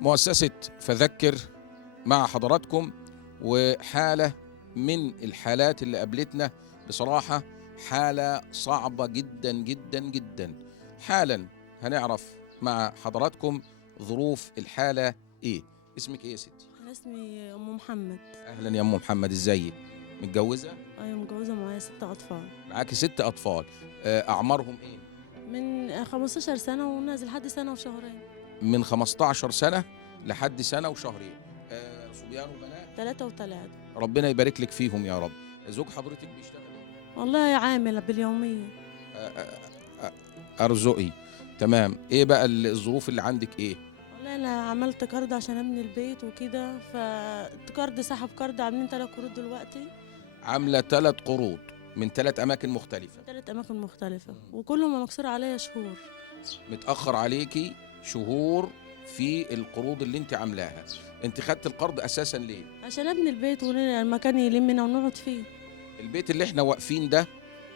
مؤسسة فذكر مع حضراتكم، وحالة من الحالات اللي قابلتنا بصراحة، حالة صعبة جدا جدا جدا. حالا هنعرف مع حضراتكم ظروف الحالة ايه. اسمك ايه يا ستي؟ أنا اسمي أم محمد. اهلا يا ام محمد، ازيك؟ متجوزة؟ أيوة متجوزة معايا 6 أطفال. معاكي 6 اطفال. اعمارهم ايه؟ من 15 سنة ونازل لحد سنة وشهرين. من 15 سنة لحد سنة وشهرين. صبيان وبنات؟ 3 و3. ربنا يبارك لك فيهم يا رب. زوج حضرتك بيشتغل ايه؟ والله عاملة باليومية. آه، آه، ارزقي. تمام. ايه بقى الظروف اللي عندك ايه؟ والله أنا عملت كارد عشان أبني البيت وكده، فكارد سحب كارد، عاملين 3 قروض دلوقتي. عامله 3 قروض من 3 اماكن مختلفه. 3 أماكن مختلفة وكلهم مكسور عليا شهور. متاخر عليكي شهور في القروض اللي انت عاملاها. انت خدت القرض اساسا ليه؟ عشان أبني البيت والمكان يلمنا ونقعد فيه. البيت اللي احنا واقفين ده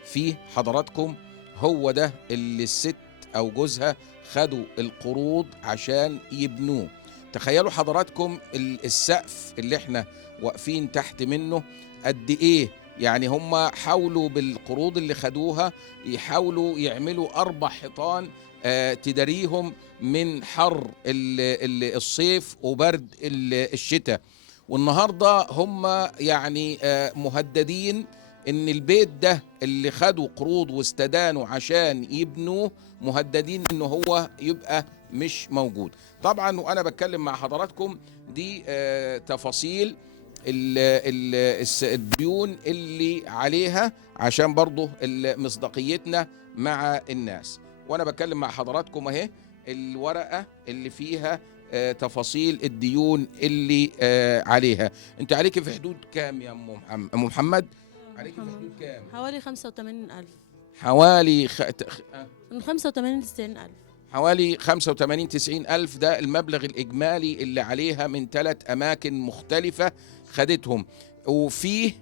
فيه حضراتكم، هو ده اللي الست او جوزها خدوا القروض عشان يبنوه. تخيلوا حضراتكم السقف اللي احنا واقفين تحت منه قد ايه. يعني هم حاولوا بالقروض اللي خدوها يحاولوا يعملوا 4 حيطان تداريهم من حر الصيف وبرد الشتاء. والنهارده هم يعني مهددين ان البيت ده اللي خدوا قروض واستدانوا عشان يبنوه، مهددين ان هو يبقى مش موجود. طبعا وانا بتكلم مع حضراتكم دي تفاصيل الديون اللي عليها، عشان برضه مصداقيتنا مع الناس. وانا بتكلم مع حضراتكم اهي الورقة اللي فيها تفاصيل الديون اللي عليها. انت عليك في حدود كام يا ام محمد؟ عليك في حدود كام؟ حوالي 85,000. حوالي من 85 ل90,000. حوالي 85 90 ألف. ده المبلغ الإجمالي اللي عليها من 3 أماكن مختلفة خدتهم. وفيه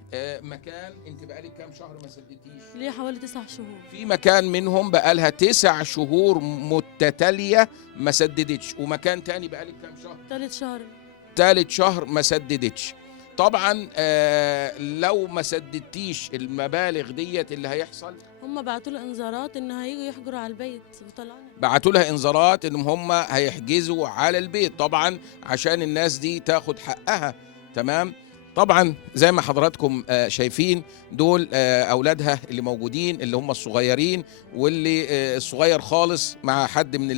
مكان انت بقالك كام شهر ما سددتيش؟ ليه حوالي 9 شهور. في مكان منهم بقالها 9 شهور متتالية ما سددتش، ومكان تاني بقالك كام شهر؟ 3 شهر. تالت شهر ما سددتش. طبعا لو ما سددتيش المبالغ ديت اللي هيحصل، هم بعتوا لي انذارات ان هيجوا يحجروا على البيت وطلعوني. بعتوا لها انذارات ان هم هيحجزوا على البيت طبعا عشان الناس دي تاخد حقها. تمام. طبعا زي ما حضراتكم شايفين دول اولادها اللي موجودين، اللي هم الصغيرين، واللي الصغير خالص مع حد من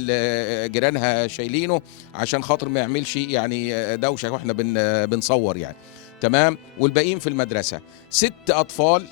جيرانها شايلينه عشان خاطر ما يعملش يعني دوشه واحنا بنصور يعني. تمام. والباقيين في المدرسه. 6 اطفال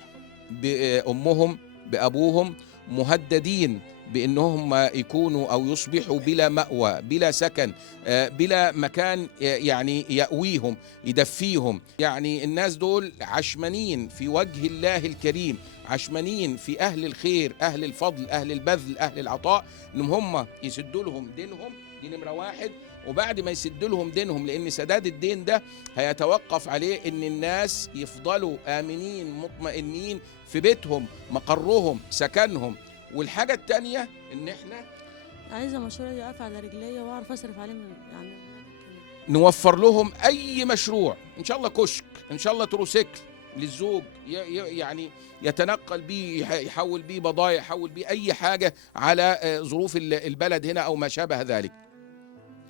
بامهم بابوهم مهددين بانهم يكونوا او يصبحوا بلا مأوى، بلا سكن، بلا مكان يعني يأويهم يدفيهم. يعني الناس دول عشمانين في وجه الله الكريم، عشمانين في اهل الخير، اهل الفضل، اهل البذل، اهل العطاء، انهم هم يسدوا لهم دينهم. دي نمرة 1. وبعد ما يسدوا لهم دينهم، لان سداد الدين ده هيتوقف عليه ان الناس يفضلوا امنين مطمئنين في بيتهم، مقرهم، سكنهم. والحاجة التانية ان احنا عايزه مشروع يقف على رجليا واعرف اصرف عليه من يعني. نوفر لهم اي مشروع، ان شاء الله كشك، ان شاء الله تروسيكل للزوج يعني يتنقل بيه، يحول بيه بضايع، يحول بيه اي حاجة على ظروف البلد هنا او ما شابه ذلك.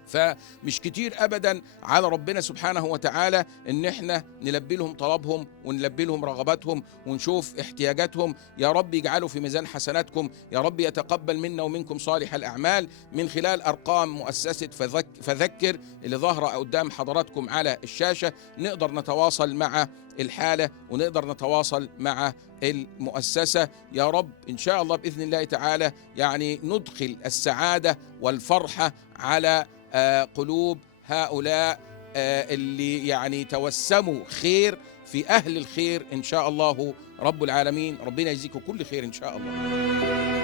فمش كتير ابدا على ربنا سبحانه وتعالى ان احنا نلبي لهم طلبهم ونلبي لهم رغباتهم ونشوف احتياجاتهم. يا رب يجعله في ميزان حسناتكم، يا رب يتقبل منا ومنكم صالح الاعمال. من خلال ارقام مؤسسة فذكر اللي ظاهرة قدام حضراتكم على الشاشة نقدر نتواصل مع الحالة ونقدر نتواصل مع المؤسسة. يا رب إن شاء الله بإذن الله تعالى يعني ندخل السعادة والفرحة على قلوب هؤلاء اللي يعني توسموا خير في أهل الخير إن شاء الله رب العالمين. ربنا يجزيكم كل خير إن شاء الله.